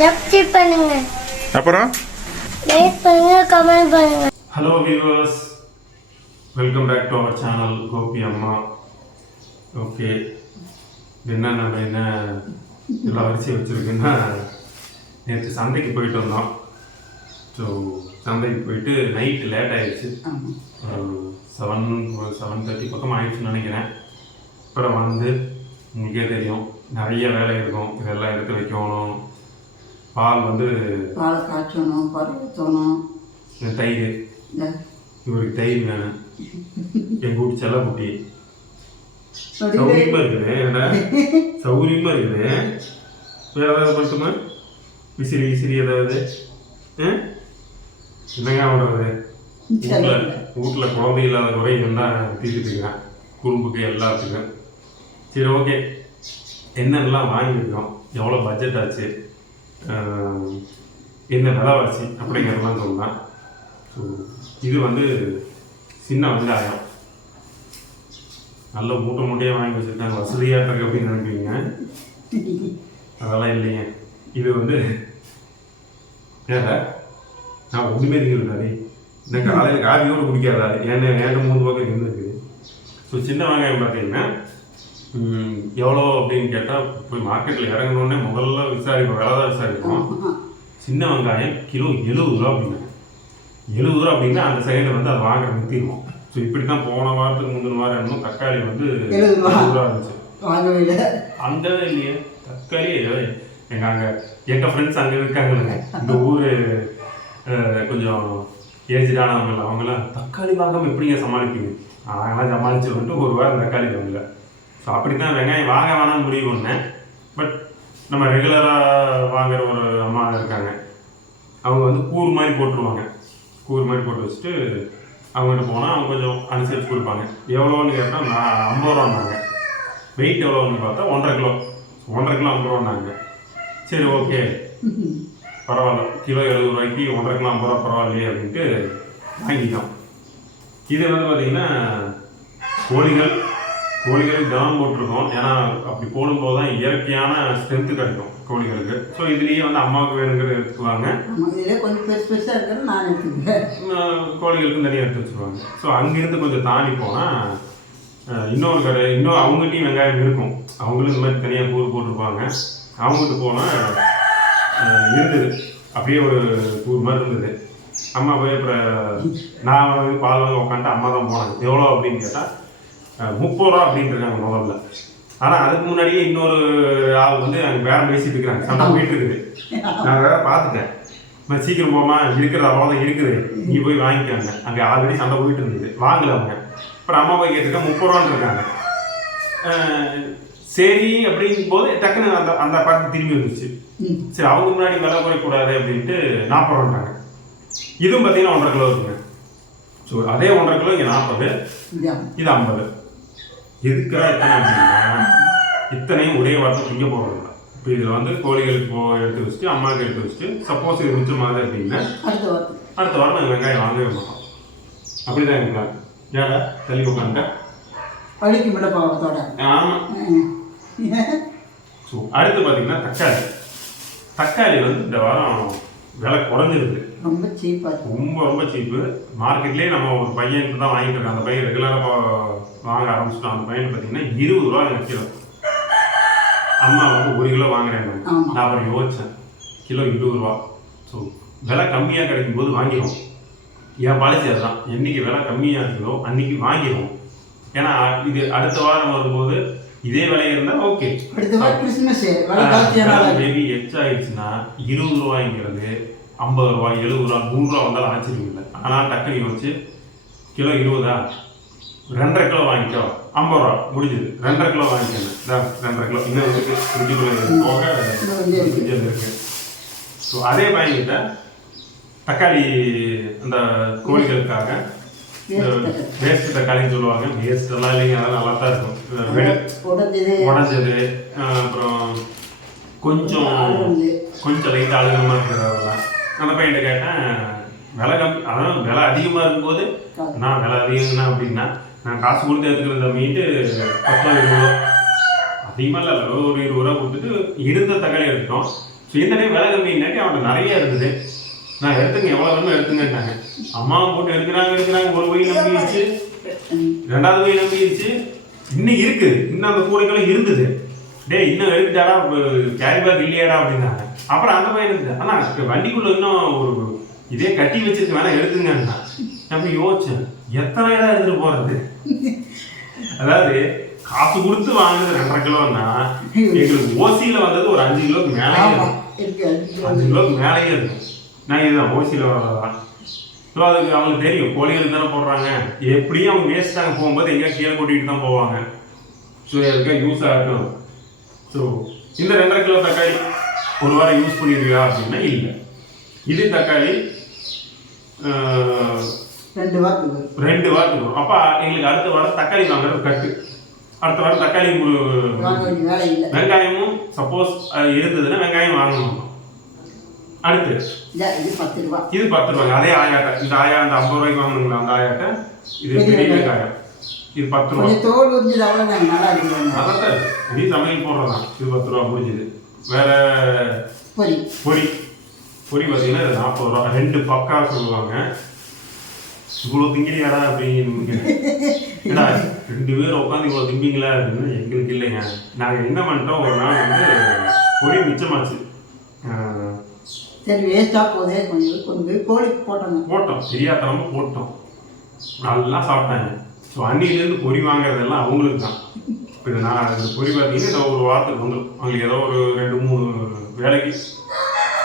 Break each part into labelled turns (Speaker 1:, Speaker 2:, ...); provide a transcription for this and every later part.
Speaker 1: Subscribe பண்ணுங்க.
Speaker 2: அப்புறம்?
Speaker 1: Like பண்ணுங்க கமெண்ட் பண்ணுங்க.
Speaker 3: Hello viewers welcome back to our channel Gopi அம்மா ஓகே என்ன நம்ம என்ன எல்லா வரிசையும் வச்சுருக்குன்னா நேற்று சந்தைக்கு போயிட்டு வந்தோம். ஸோ சந்தைக்கு போயிட்டு நைட்டு லேட் ஆயிடுச்சு. செவன் செவன் தேர்ட்டி பக்கம் ஆயிடுச்சுன்னு நினைக்கிறேன். அப்புறம் வந்து உங்களுக்கே தெரியும் நிறைய வேலை இருக்கும். இதெல்லாம் எடுத்து வைக்கணும். பால் வந்து
Speaker 4: பாலை காய்ச்சணும் பால் ஊற்றணும்
Speaker 3: தயிர். இவருக்கு தயிர் வேணும். என் குட்டி செல்ல குட்டி.
Speaker 4: நொடிவே
Speaker 3: சௌரியமா இருக்குது. ஏன்னா சௌரியமா இருக்குது. வேற ஏதாவது பண்ணட்டுமா விசிறி விசிறி ஏதாவது? என்னங்க பண்ணுறது வீட்டில் வீட்டில் குழந்தை இல்லாத குறைகள் தான் தீர்த்துட்டு இருக்கிறேன் குறும்புக்கு எல்லாத்துக்கும். சரி ஓகே. என்னென்னலாம் வாங்கியிருக்கோம்? எவ்வளோ பட்ஜெட் ஆச்சு? என்ன விலைவாசி அப்படிங்கிறதெல்லாம் சொல்லலாம். ஸோ இது வந்து சின்ன வெங்காயம். நல்ல மூட்டை மூட்டையாக வாங்கி வச்சுருக்காங்க. வசதியாக இருக்கு அப்படின்னு நினைப்பீங்க அதெல்லாம் இல்லைங்க. இது வந்து ஏடா நான் ஒன்றுமே திங்கிறதாரு இந்த காலையில் காஃபியோடு குடிக்காதாரு ஏன்னா நேரம் மூணு பக்கம் இருந்துருக்குது ஸோ சின்ன வெங்காயம் பார்த்தீங்கன்னா எவ்வளோ அப்படின்னு கேட்டால் போய் மார்க்கெட்டில் இறங்கணுன்னே முதல்ல விசாரிப்போம் விலை தான் விசாரிப்போம் சின்ன வெங்காயம் கிலோ எழுபது ரூபா அப்படின்னாங்க எழுபது ரூபா அப்படின்னா அந்த சைடில் வந்து அதை வாங்குற நிறுத்திடுவோம். ஸோ இப்படி தான் போன வாரத்துக்கு முந்தின வாரம் இன்னும் தக்காளி வந்து
Speaker 4: 70 ரூபா.
Speaker 3: எழுபது ரூபா இருந்துச்சு. அங்கே இல்லையே. தக்காளி எங்க அங்கே எங்கள் ஃப்ரெண்ட்ஸ் அங்கே இருக்காங்க இந்த ஊர் கொஞ்சம் ஏஜ்டானவங்க அவங்களாம் தக்காளி வாங்காம எப்படிங்க சமாளிப்பீங்க? அதெல்லாம் சமாளிச்சு வந்துட்டு ஒரு வாரம் தக்காளி வாங்கல. ஸோ அப்படி தான் வெங்காயம் வாங்க வேணாம்னு முடிவு பண்ணேன். பட் நம்ம ரெகுலராக வாங்குற ஒரு அம்மா இருக்காங்க. அவங்க வந்து கூறு மாதிரி போட்டுருவாங்க. கூறு மாதிரி போட்டு வச்சுட்டு அவங்ககிட்ட போனால் அவங்க கொஞ்சம் அனுசரித்து கொடுப்பாங்க. எவ்வளோன்னு கேட்டால் நான் ஐம்பது ரூபான்னாங்க வெயிட் எவ்வளோன்னு பார்த்தா ஒன்றரை கிலோ. ஒன்றரை கிலோ ஐம்பது ரூபான்னாங்க சரி ஓகே. பரவாயில்ல. கிலோ எழுபது ரூபாய்க்கு ஒன்றரை கிலோ ஐம்பது ரூபா பரவாயில்லையே அப்படின்ட்டு வாங்கிட்டோம் இது வந்து பார்த்திங்கன்னா கோழிகள். கோழிகளுக்கு தினம் போட்டிருக்கோம். ஏன்னா அப்படி போடும்போது தான் இயற்கையான ஸ்ட்ரென்த்து கிடைக்கும் கோழிகளுக்கு. ஸோ இதுலேயே வந்து அம்மாவுக்கு வேணுங்கிறத எடுத்துக்குவாங்க
Speaker 4: இதிலே கொஞ்சம் பெருசு பெருசாக இருக்கிறது நான் எடுத்துக்கிறேன்
Speaker 3: ஆஹ் கோழிகளுக்கும் தனியாக எடுத்து வச்சுருவாங்க. ஸோ அங்கேருந்து கொஞ்சம் தாண்டி போனால் இன்னொரு கடை இன்னும் அவங்ககிட்டயும் வெங்காயம் இருக்கும். அவங்களும் இந்த மாதிரி தனியாக கூறு போட்டிருப்பாங்க. அவங்ககிட்ட போனால் இருந்தது. அப்படியே ஒரு கூறு மாதிரி இருந்தது. அம்மா போய் அப்புறம் நான் வந்து பால் வாங்க உட்காந்துட்டு அம்மா தான் போனாங்க. எவ்வளோ அப்படின்னு கேட்டால் முப்பது ரூபா அப்படின்னு இருக்காங்க முதல்ல. ஆனால் அதுக்கு முன்னாடியே இன்னொரு ஆள் வந்து அங்கே வேற பேசிட்டு இருக்கிறாங்க. சண்டை போயிட்டு இருக்குது. நான் வேற பார்த்துட்டேன். சீக்கிரம் போமா இருக்கிறது அவ்வளோதான் இருக்குது. நீ போய் வாங்கிக்காங்க. அங்கே ஆல்ரெடி சண்டை போயிட்டு இருந்தது. வாங்கல அவங்க. அப்புறம் அம்மா போய் கேட்டுருக்கேன் முப்பது ரூபான்னு இருக்காங்க. சரி அப்படிங்கும் போது டக்குன்னு அந்த அந்த பாட்டு திரும்பி வந்துச்சு. சரி அவங்க முன்னாடி விலை குறைக்கூடாது அப்படின்ட்டு நாற்பது ரூபான்ட்டாங்க இதுவும் பார்த்தீங்கன்னா ஒன்றரை கிலோ இருக்குங்க. ஸோ அதே ஒன்றரை கிலோ இங்கே நாற்பது. இது ஐம்பது. எதுக்காக எத்தனை அப்படின்னா இத்தனையும் ஒரே வாரத்தை திங்க போகிறதில்ல இப்போ இதில் வந்து கோழிகளுக்கு போ எடுத்து வச்சுட்டு அம்மாவுக்கு எடுத்து வச்சுட்டு சப்போஸ் இது மிச்சமாகுது அப்படின்னா
Speaker 4: அடுத்த
Speaker 3: வாரம் நாங்கள் வெங்காயம் வாங்கவே மாட்டோம். அப்படி தான் எங்கள் பிளான் ஏடா தள்ளி உட்காந்துட்டேன்
Speaker 4: பழிக்கு விட பாவத்தோட.
Speaker 3: ஆமாம் ஸோ அடுத்து பார்த்தீங்கன்னா தக்காளி. தக்காளி வந்து இந்த வாரம் விலை குறைஞ்சிருக்கு.
Speaker 4: ரொம்ப சீப்பாக
Speaker 3: ரொம்ப ரொம்ப சீப்பு மார்க்கெட்லேயே நம்ம ஒரு பையன் தான் வாங்கிட்டு இருக்கோம் அந்த பையன் ரெகுலராக வாங்க ஆரம்பிச்சிட்டோம் அந்த பையன் பார்த்தீங்கன்னா இருபது ரூபா கிலோ. அம்மா வந்து ஒரு கிலோ வாங்குறேன். நான் அப்புறம் யோசிச்சேன். கிலோ இருபது ரூபா. ஸோ விலை கம்மியாக கிடைக்கும் போது வாங்கிடுவோம். என் பாலிசி அதுதான். என்னைக்கு விலை கம்மியாக இருக்குதோ அன்னைக்கு வாங்கிடுவோம். ஏன்னா இது அடுத்த வாரம் வரும்போது இதே விலை இருந்தால் ஓகே
Speaker 4: அடுத்த வாரம் கிறிஸ்மஸ் விலை காய்ச்சியனால
Speaker 3: மேபி எச் ஆயிடுச்சுன்னா இருபது ரூபாய்ங்கிறது ஐம்பது ரூபாய் எழுபது ரூபா நூறுரூவா வந்தாலும் ஆச்சரியம் இல்லை. ஆனால் டக்குனு யோசிச்சு கிலோ இருபதா? ரெண்டரை கிலோ வாங்கிக்கோ. ஐம்பது ரூபா முடிஞ்சது. ரெண்டரை கிலோ வாங்கிக்கணும் இதான் ரெண்டரை கிலோ. இன்னும் இருக்கு. ஃப்ரிட்ஜுக்குள்ள போக ஃப்ரிட்ஜில் இருக்கு. ஸோ அதே வாங்கிக்கிட்ட தக்காளி அந்த கோழிகளுக்காக வேஸ்ட் தக்காளின்னு சொல்லுவாங்க. வேஸ்ட் எல்லாம் இல்லைங்க. அதெல்லாம் நல்லா தான் இருக்கும்.
Speaker 4: உடஞ்சது.
Speaker 3: அப்புறம் கொஞ்சம். கொஞ்சம் லைட்டாக அழுகமாக இருக்கிறதெல்லாம் அந்த பையன்கிட்ட கேட்டேன் விலை கம்மி அதான் விலை அதிகமாக இருக்கும்போது நான் விலை அதிகம்னா அப்படின்னா நான் காசு கொடுத்து எடுத்துக்கிற இந்த மீட்டு பத்து ரூபா இருபது ரூபா அதிகமாக இல்லை ஒரு இருபது ரூபா கொடுத்துட்டு இருந்த தக்காளி எடுத்தோம் ஸோ இந்த டைம் விலை கம்மின்னாக்கி அவன்கிட்ட நிறைய இருந்தது. நான் எடுத்துங்க எவ்வளோ வேணுமோ எடுத்துங்கன்ட்டாங்க அம்மாவும் போட்டு எடுக்கிறாங்க எடுக்கிறாங்க. ஒரு வழி நம்பிடுச்சு ரெண்டாவது வழி நம்பிடுச்சு இன்னும் இருக்குது. இன்னும் அந்த கூடைகளும் இருந்தது. டேய் இன்னும் எடுத்துட்டாடா கேரி பேக் இல்லையாடா அப்படின்னாங்க. அப்புறம் அந்த பையன் இருக்குது ஆனால் வண்டிக்குள்ள இன்னும் ஒரு இதே கட்டி வச்சிருக்கு வேணா எடுத்துங்கன்னா நம்ம யோசிச்சேன் எத்தனை இடம் எடுத்துட்டு போறது? அதாவது காசு கொடுத்து வாங்குறது ரெண்டரை கிலோன்னா எங்களுக்கு ஓசியில வந்தது ஒரு அஞ்சு கிலோக்கு மேலே
Speaker 4: இருக்கு இருக்கு.
Speaker 3: அஞ்சு கிலோக்கு. மேலேயே இருக்கும். நான் இதுதான் ஓசியில் வரதான் ஸோ அதுக்கு அவங்களுக்கு தெரியும் கோழிகளுக்கு தானே போடுறாங்க. எப்படியும் அவங்க வேஸ்ட்டாங்க போகும்போது எங்கேயா கீழே கொட்டிட்டு தான் போவாங்க. ஸோ எதுக்காக யூஸ் ஆகட்டும். ஸோ இந்த ரெண்டரை கிலோ தக்காளி ஒரு வாரம் யூஸ் பண்ணிடுவியா அப்படின்னா இல்லை. இது தக்காளி
Speaker 4: ரெண்டு வாரத்துக்கு.
Speaker 3: ரெண்டு வாரத்துக்கு வரும். அப்போ எங்களுக்கு அடுத்த வாரம் தக்காளி வாங்குறது கட்டு. அடுத்த வாரம் தக்காளி வெங்காயமும் சப்போஸ் இருந்ததுன்னா வெங்காயம் வாங்கணும். அடுத்து?
Speaker 4: இது பத்து ரூபா.
Speaker 3: இது பத்து ரூபாய். அதே ஆயாட்டை. இந்த ஆயா அந்த ஐம்பது ரூபாய்க்கு வாங்கணுங்களா அந்த ஆயாட்டை? இது பெரிய வெங்காயம். இது பத்து ரூபா
Speaker 4: தோல் உறிஞ்சது அவ்வளோதான் நல்லா இருக்கு.
Speaker 3: அதான் இது சமையல் போடுறதான் இது பத்து ரூபா முடிஞ்சுது. வேற
Speaker 4: பொரி
Speaker 3: பொரி பொரி பார்த்தீங்கன்னா இது நாற்பது ரூபா. ரெண்டு பக்கா சொல்லுவாங்க. இவ்வளோ திங்கிறியாடா அப்படின்னு ஏடா ரெண்டு பேர் உட்காந்து இவ்வளோ திம்பிங்களா அப்படின்னு எங்களுக்கு இல்லைங்க. நாங்கள் என்ன பண்ணிட்டோம் ஒரு நாள் வந்து பொரி மிச்சமாச்சு.
Speaker 4: சரி வேஸ்ட்டாக போதே கொஞ்சம் போய் கோழிக்கு போட்டோங்க.
Speaker 3: போட்டோம். தெரியாதனமா போட்டோம். நல்லா சாப்பிட்டாங்க. ஸோ அன்னிலேருந்து பொரி வாங்குறதெல்லாம் அவங்களுக்கு தான் இப்போ நான் இந்த பொரி பார்த்தீங்கன்னா ஏதோ ஒரு வாரத்துக்கு வந்துடும் அவங்களுக்கு ஏதோ ஒரு ரெண்டு மூணு வேலைக்கு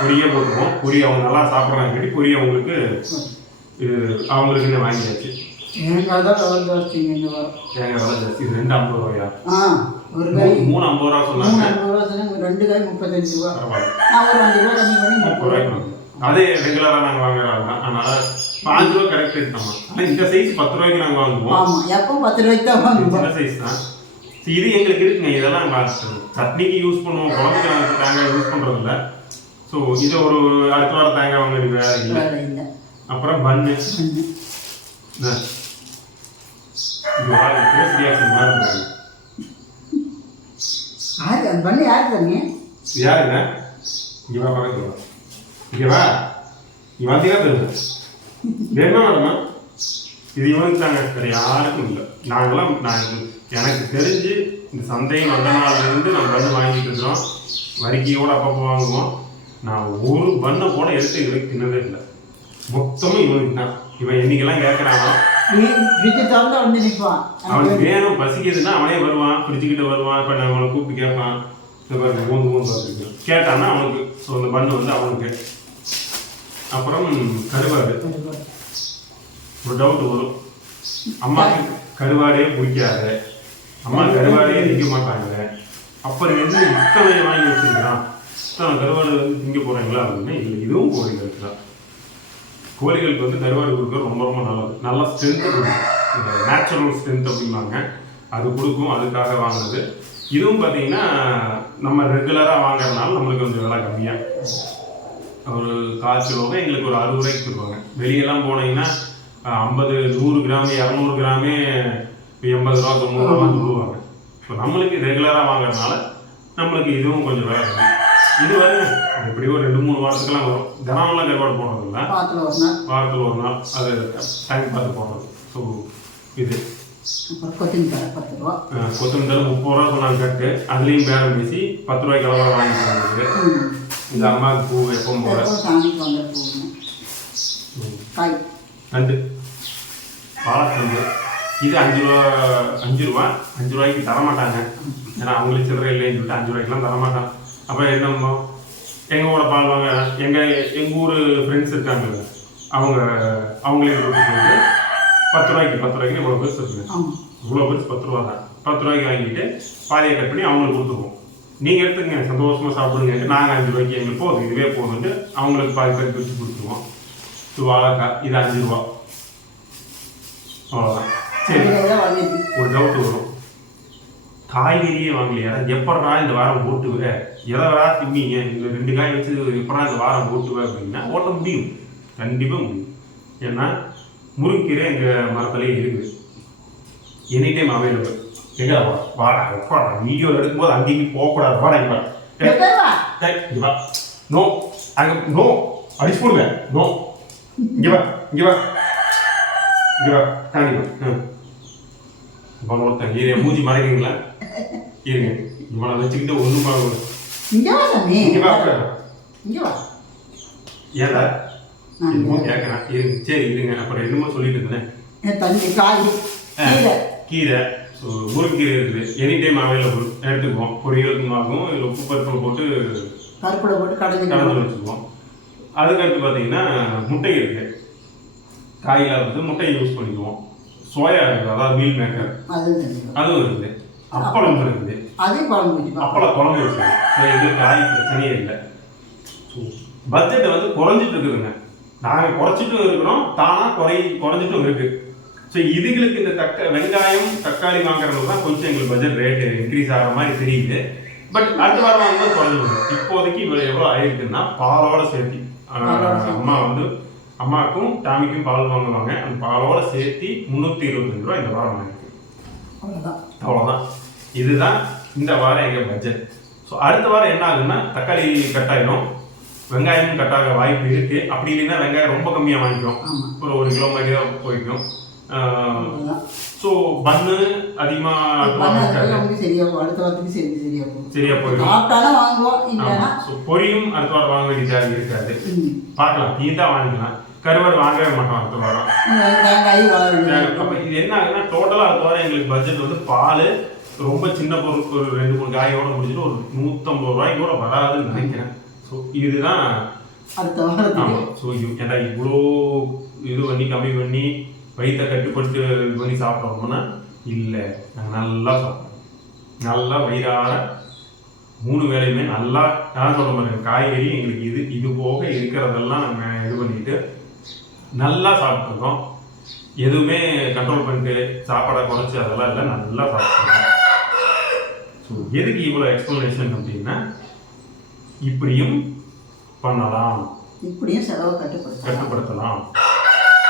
Speaker 3: பொரியே போட்டுருவோம் பொரி அவங்க நல்லா சாப்பிட்றாங்க பொரி அவங்களுக்கு இது அவங்களுக்குன்னு வாங்கியாச்சு.
Speaker 4: இந்த வாரம்.
Speaker 3: தேங்காய் விலை ஜாஸ்தி. இது ரெண்டு ஐம்பது ரூபாயா?
Speaker 4: ஆ ஒரு காய்.
Speaker 3: மூணு மூணு ஐம்பது ரூபா
Speaker 4: மூணு
Speaker 3: சொன்னாங்க
Speaker 4: ஐம்பது ரூபா சொன்னாங்க ரெண்டு காய் முப்பத்தஞ்சு ரூபா. நான் ஒரு அஞ்சு ரூபா கம்மி பண்ணி
Speaker 3: முப்பது ரூபாய்க்கு. அதே ரெகுலராக நாங்கள் வாங்குறாங்க தான் அதனால பாஞ்சு ரூபா கரெக்ட் தான். ஆனால் இந்த சைஸ் பத்து ரூபாய்க்கு நாங்கள் வாங்குவோம்.
Speaker 4: ஆமாம் எப்போ பத்து ரூபாய்க்கு தான் வாங்குவோம்.
Speaker 3: சைஸ் தான். இது எங்களுக்கு இருக்குங்க. இதெல்லாம் பார்த்து சட்னிக்கு யூஸ் பண்ணுவோம். குழம்புக்கு நாங்கள் தேங்காய் யூஸ் பண்ணுறது இல்லை ஸோ இதை ஒரு அடுத்த வாரம் தேங்காய் வாங்க வேலை இல்லை. அப்புறம் பன்னு மாதிரி யாருங்க? இங்கே வா பக்கத்துல வா. இங்கே வா. நீ வந்தீங்கன்னா தெரியும் வேணுமா வேணுமா? இது இவனுக்கு தாங்க. வேறு யாருக்கும் இல்லை. நாங்களாம் நான் எனக்கு தெரிஞ்சு இந்த சந்தை வந்த நாள்லேருந்து நம்ம பண்ணு வாங்கிட்டு இருக்கிறோம். வரிக்கையோடு அப்பப்போ வாங்குவோம். நான் ஒரு பண்ணை கூட எடுத்து இது வரைக்கும் தின்னதே இல்லை. மொத்தமும் இவனுக்கு தான் இவன் என்னைக்கெல்லாம் கேட்குறானோ
Speaker 4: வந்து
Speaker 3: அவனுக்கு வேணும் பசிக்குதுன்னா அவனே வருவான். ஃப்ரிட்ஜுக்கிட்ட வருவான். இப்போ நான் அவனை கூப்பிட்டு கேட்பான். பாருங்க மூந்து மூந்து பார்த்துருக்கு கேட்டான்னா அவனுக்கு ஸோ அந்த பண்ணு வந்து அவனுக்கு. அப்புறம் கருவாடு. ஒரு டவுட் வரும். அம்மாக்கு கருவாடே பிடிக்காது. அம்மா கருவாடையே நிற்க மாட்டாங்க. அப்புறம் என்ன இத்தனை வாங்கி வச்சிருக்கிறான். இத்தனை கருவாடு வந்து திங்க அப்படின்னா இல்லை இதுவும் கோழிகளுக்கு தான். கோழிகளுக்கு வந்து கருவாடு கொடுக்க ரொம்ப ரொம்ப நல்லது. நல்ல ஸ்ட்ரென்த் கொடுக்கும். இந்த நேச்சுரல் ஸ்ட்ரென்த் அப்படிம்பாங்க. அது கொடுக்கும் அதுக்காக வாங்கினது இதுவும் பார்த்தீங்கன்னா நம்ம ரெகுலராக வாங்குறதுனால நம்மளுக்கு கொஞ்சம் விலை கம்மியாக ஒரு கால் கிலோவே எங்களுக்கு ஒரு அறுபது ரூபாய்க்கு கொடுப்பாங்க. வெளியெல்லாம் போனீங்கன்னா ஐம்பது நூறு கிராம் இரநூறு கிராமே எண்பது ரூபா தொண்ணூறு ரூபா சொல்லுவாங்க ஸோ நம்மளுக்கு ரெகுலராக வாங்குறதுனால நம்மளுக்கு இதுவும் கொஞ்சம் விலை கம்மி இது எப்படி ஒரு ரெண்டு மூணு வாரத்துக்கெல்லாம் வரும். தினமெல்லாம் கருவாடு
Speaker 4: ஒரு நாள்.
Speaker 3: வாரத்தில் ஒரு நாள். அது டைம் பார்த்து போடுறது. ஸோ இது.
Speaker 4: கொத்தமல்லி
Speaker 3: முப்பது ரூபா சொன்னாங்க கட்டு அதுலேயும் பேரம் பேசி பத்து ரூபாய்க்கு அளவாக வாங்கிக்கிறாங்க
Speaker 4: ம்.
Speaker 3: இந்த அம்மாவுக்கு பூ எப்பவும் போல.
Speaker 4: வந்து
Speaker 3: நண்டு. வாழைத்தண்டு இது அஞ்சு ரூபா அஞ்சு ரூபா. அஞ்சு ரூபாய்க்கு தர மாட்டாங்க ஏன்னா அவங்களுக்கு சில்லறை இல்லைன்னு சொல்லிட்டு அஞ்சு ரூபாய்க்குலாம் தர மாட்டான் அப்புறம் என்ன எங்கள் ஊட பால் வாங்க எங்கள் எங்கள் ஊர் ஃப்ரெண்ட்ஸ் இருக்காங்க. அவங்க அவங்களே கொடுத்துட்டு வந்து பத்து ரூபாய்க்கு பத்து ரூபாய்க்கு இவ்வளோ பெருசு இருக்குது இவ்வளோ பெருசு பத்து ரூபா தான். பத்து ரூபாய்க்கு வாங்கிட்டு பாதியை கட் பண்ணி அவங்களுக்கு கொடுத்துருவோம். நீங்கள் எடுத்துங்க சந்தோஷமாக சாப்பிடுங்க. நாங்கள் அஞ்சு ரூபாய்க்கு எங்களுக்கு போதும் இதுவே போதுன்ட்டு அவங்களுக்கு பாதி பேர் பிரித்து கொடுத்துருவோம். இது வாழைக்காய் இது அஞ்சு ரூபா. அவ்வளோதான் ஒரு டவுட் வரும். காய்கறியே வாங்கலையா? எப்படா இந்த வாரம் போட்டுவ எதவரா திம்பிங்க இந்த ரெண்டு காய் வச்சு எப்படா இந்த வாரம் போட்டுவ அப்படின்னா ஓட்ட முடியும். கண்டிப்பாக முடியும். ஏன்னா முருங்கீரை எங்கள் மரத்துலேயே இருக்குது. எனி டைம் அவைலபிள் எங்க வாடா வாடா வீடியோ எடுக்கும்போது அங்கேயும் போகக்கூடாது வாடா இங்க வா. நோ அங்க நோ அடிச்சு போடுவேன் நோ. இங்க வா இங்க வா. இங்க வா காணி வா. ம். இப்போ ஒருத்தன் இரு மூஞ்சி மறைக்கிறீங்களா? இருங்க இவனை வச்சுக்கிட்டு ஒன்றும் பண்ண
Speaker 4: இங்கே வா சாமி.
Speaker 3: இங்க வா.
Speaker 4: இங்கே வா. நான்
Speaker 3: என்னமோ கேட்கறேன் இருங்க சரி இருங்க. அப்புறம் என்னமோ சொல்லிட்டு இருந்தேன்.
Speaker 4: தண்ணி காய் கீரை.
Speaker 3: கீரை. முருங்கீரை இருக்குது. எனி டைம் அவைலபிள் எடுத்துக்குவோம். பொரியலுக்கும் ஆகும் இதில் உப்பு பருப்பில் போட்டு
Speaker 4: கருப்பில் போட்டு கடைஞ்சி
Speaker 3: கலந்து வச்சுக்குவோம். அதுக்கடுத்து பார்த்தீங்கன்னா முட்டை இருக்கு. காய் இல்லாதது முட்டையை யூஸ் பண்ணிக்குவோம். சோயா இருக்குது அதாவது மீல் மேக்கர்.
Speaker 4: அது
Speaker 3: இருக்குது அப்பளம் இருக்குது
Speaker 4: அதே குழம்பு வச்சு
Speaker 3: அப்பளம் குழம்பு இருக்குது ஸோ இது காய் பிரச்சனையே இல்லை. பட்ஜெட்டை வந்து குறைஞ்சிட்டு இருக்குதுங்க. நாங்கள் குறைச்சிட்டும் இருக்கிறோம். தானாக குறை குறைஞ்சிட்டும் இருக்கு. ஸோ இதுகளுக்கு இந்த தக்க வெங்காயம் தக்காளி வாங்குறது தான் கொஞ்சம் எங்களுக்கு பட்ஜெட் ரேட்டு இன்க்ரீஸ் ஆகிற மாதிரி தெரியுது. பட் அடுத்த வாரம் வாங்கும்போது குறைஞ்சிடும். இப்போதைக்கு இவ்வளோ எவ்வளோ ஆயிருக்குன்னா பாலோட சேர்த்து. அம்மா வந்து அம்மாவுக்கும் டாமிக்கும் பால் வாங்குவாங்க. அந்த பாலோட சேர்த்தி முந்நூற்றி இருபத்தஞ்சு ரூபா இந்த வாரம் வாங்கிருக்கு
Speaker 4: அவ்வளோதான்
Speaker 3: அவ்வளோதான் இதுதான் இந்த வாரம் எங்கள் பட்ஜெட் ஸோ அடுத்த வாரம் என்ன ஆகுதுன்னா தக்காளி கட் ஆகிடும் வெங்காயமும் கட் ஆக வாய்ப்பு இருக்கு. அப்படி இல்லைன்னா வெங்காயம் ரொம்ப கம்மியாக வாங்கிக்கிறோம்.
Speaker 4: ஆமாம்
Speaker 3: ஒரு ஒரு கிலோ மாதிரி தான் போய்க்கும். ஸோ பன்னு அதிகமாக இருக்காது.
Speaker 4: சரியா அடுத்த வாரத்துக்கு சரி சரியா போகும்.
Speaker 3: சரியா போயிடும். ஸோ பொரியும் அடுத்த வாரம் வாங்க வேண்டிய தேவை இருக்காது. பார்க்கலாம். தீந்தா வாங்கிக்கலாம். கருவாடு வாங்கவே மாட்டோம் அடுத்த வாரம். இது என்ன ஆகுதுன்னா டோட்டலா அடுத்த வாரம் எங்களுக்கு பட்ஜெட் வந்து பால் ரொம்ப சின்ன பொருள் ஒரு ரெண்டு மூணு காயோட முடிச்சுட்டு ஒரு நூத்தம்பது ரூபாய்க்கு கூட வராதுன்னு நினைக்கிறேன். ஸோ இதுதான்
Speaker 4: அடுத்த வாரத்துக்கு.
Speaker 3: ஆமா. ஸோ ஏன்டா இவ்வளோ இது பண்ணி கம்மி பண்ணி வயிற்ற கட்டுப்பட்டு இது பண்ணி சாப்பிட்டோம்னா இல்லை. நாங்கள் நல்லா சாப்பிட்டோம் நல்லா வயிறார மூணு வேலையுமே நல்லா நான் சொல்ல மாதிரி காய்கறி எங்களுக்கு இது இது போக இருக்கிறதெல்லாம் நம்ம இது பண்ணிட்டு நல்லா சாப்பிட்ருக்கோம் எதுவுமே கண்ட்ரோல் பண்ணிட்டு சாப்பாடை குறைச்சி அதெல்லாம் இல்லை நல்லா சாப்பிட்ருக்கோம் ஸோ எதுக்கு இவ்வளோ எக்ஸ்ப்ளனேஷன் அப்படின்னா இப்படியும் பண்ணலாம்.
Speaker 4: இப்படியும் செலவை கட்டுப்படுத்தலாம்.
Speaker 3: கட்டுப்படுத்தலாம்.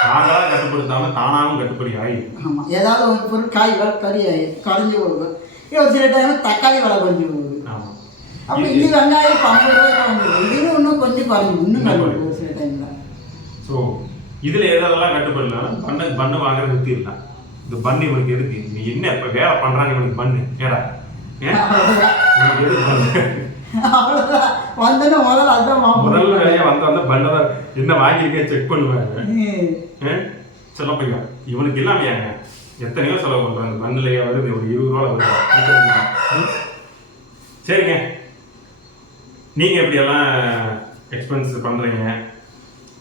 Speaker 3: நாங்களாக கட்டுப்படுத்தாம தானாகவும் கட்டுப்படி ஆகிடும்
Speaker 4: ஆமாம் ஏதாவது ஒரு பொருள் காய் விலை கறி கரைஞ்சி போகும் ஒரு சில டைம் தக்காளி விலை குறைஞ்சி போகுது
Speaker 3: ஆமாம்
Speaker 4: அப்போ இது வெங்காயம் ஐம்பது ரூபாய்க்கு வாங்குது இது இன்னும் கொஞ்சம் குறைஞ்சி இன்னும்
Speaker 3: இன்னும்
Speaker 4: குறைஞ்சி ஒரு சில டைமில்
Speaker 3: ஸோ இதில் எதெல்லாம் கட்டுப்படலாம் பண்ணு பண்ணு வாங்குறது நிறுத்திடலாம் இந்த பண்ணு இவனுக்கு எதுக்கு? நீ என்ன இப்போ வேலை பண்ணுறாங்க இவனுக்கு பண்ணு. ஏடா?
Speaker 4: வந்தோன்னே முதல்ல வாங்குவோம்
Speaker 3: முதல்ல வேலையை வந்து அந்த பண்ணை தான் என்ன வாங்கியிருக்கேன் செக் பண்ணுவாங்க. சொல்ல பையா இவனுக்கு இல்லாம ஏங்க? எத்தனையோ செலவு பண்றாங்க மண்ணிலேயே வருது. ஒரு இருபது ரூபா வருது? சரிங்க. நீங்க எப்படியெல்லாம் எக்ஸ்பென்ஸ் பண்றீங்க.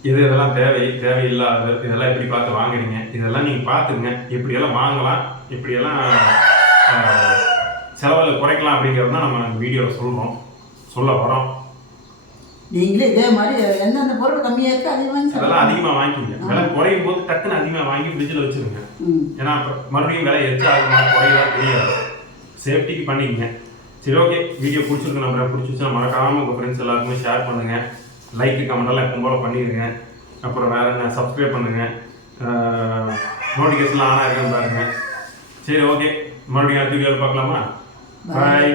Speaker 3: எது இதெல்லாம் தேவை தேவையில்லாத இதெல்லாம் எப்படி பார்த்து வாங்குறீங்க இதெல்லாம் நீங்க பார்த்துங்க எப்படியெல்லாம் வாங்கலாம் எப்படியெல்லாம் செலவில் குறைக்கலாம் அப்படிங்கிறது தான் நம்ம வீடியோவில் சொல்றோம். சொல்ல வரோம்.
Speaker 4: நீங்களே இதே மாதிரி எந்தெந்த பொருள் கம்மியாக இருக்குது அதே மாதிரி
Speaker 3: அதெல்லாம். அதிகமாக வாங்கிக்கோங்க. விலை குறையும் போது டக்குன்னு அதிகமாக வாங்கி ஃப்ரிட்ஜில் வச்சிருங்க. ஏன்னா மறுபடியும் விலை எச்சு ஆகுமா குறையதா தெரியாது. சேஃப்டிக்கு பண்ணிக்கங்க. சரி ஓகே வீடியோ பிடிச்சிருக்கு நம்ம பிடிச்சிருச்சுன்னா மறக்காமல் உங்கள் ஃப்ரெண்ட்ஸ் எல்லாருக்குமே ஷேர் பண்ணுங்கள் லைக்கு கமெண்டெல்லாம் எப்பவும் போல பண்ணிடுங்க அப்புறம் வேறு என்ன? சப்ஸ்கிரைப் பண்ணுங்கள் நோட்டிஃபிகேஷன்லாம் ஆனாக இருக்குன்னு பாருங்கள் சரி ஓகே மறுபடியும் அடுத்த வீடியோவில் பார்க்கலாமா? பாய்